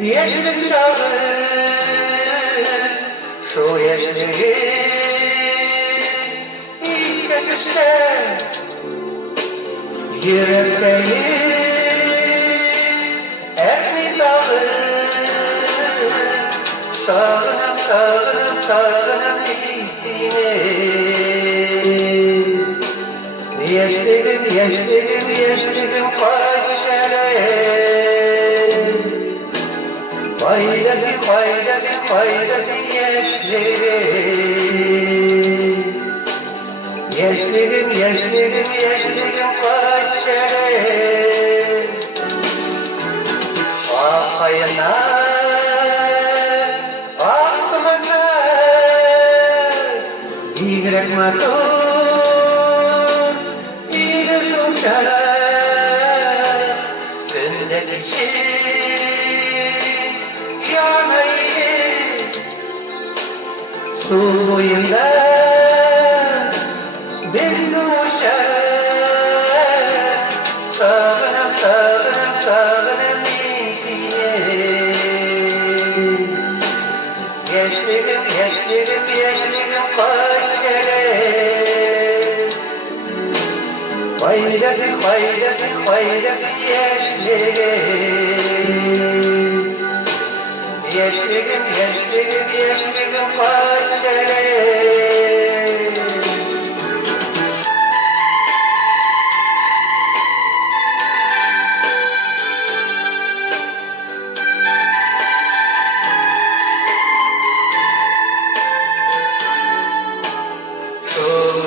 Yaşlık çağı, şu yaşlığı istemişler yürekleri erkli dağı. Sağınam, sağınam, sağınam dizine. Yaşlığım, yaşlığım, yaşlığım padişele. Faydası, faydası, faydası yaşlığım. Yaşlığım, yaşlığım, yaşlığım padişele. Ah hayırlar, ah kumanlar, İgrek motor, İgrek şulşar, Gündeki şey yanaydı, su boyunda biz duşar. Sağınam, sağınam, sağınam dizine. Yaşlığım, yaşlığım, yaşlığım padişele. Faydası, faydası, faydası yaşlığım. Yaşlığım, yaşlığım, yaşlığım padişele.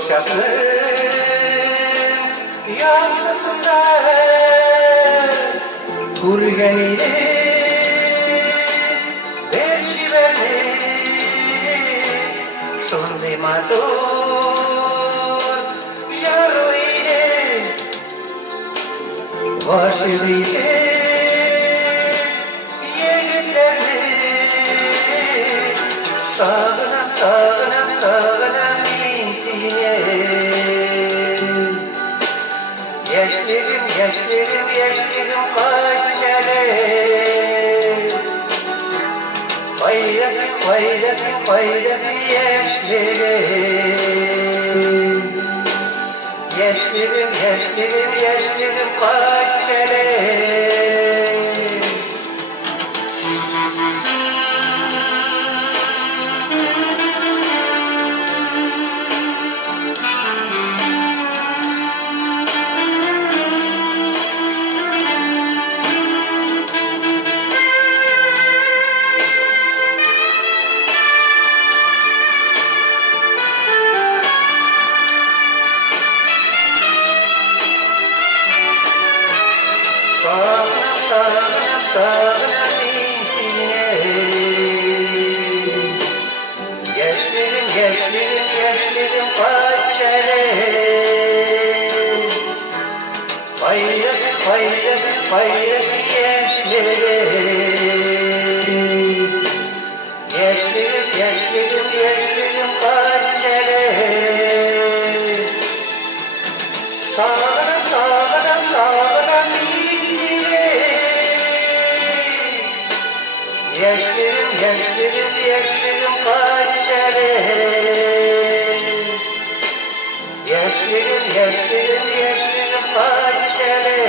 Uşaklığın yankısında Kurgeniydi Berşiverli Şundi matur Yarlıydı Başlıydı Yegitlerdi Sağınam, sağınam, sağınam Yaşlığım, yaşlığım, yaşlığım padişele. Faydası, faydası, faydası yaşlığım. Yaşlığım, yaşlığım, yaşlığım padişele. Sağınam, sağınam, sağınam insine. Yaşlığım, yaşlığım, yaşlığım padişele. Faydası, faydası, faydası yaşlığım. Yaşlığım, yaşlığım, yaşlığım padişele. Sağınam, sağınam, sağınam Yaşlığım, yaşlığım, yaşlığım padişele. Yaşlığım, yaşlığım, yaşlığım padişele.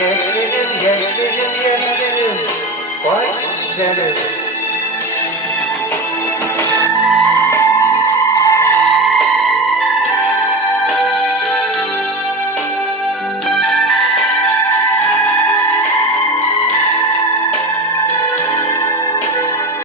Yaşlığım, yaşlığım, yaşlığım padişele.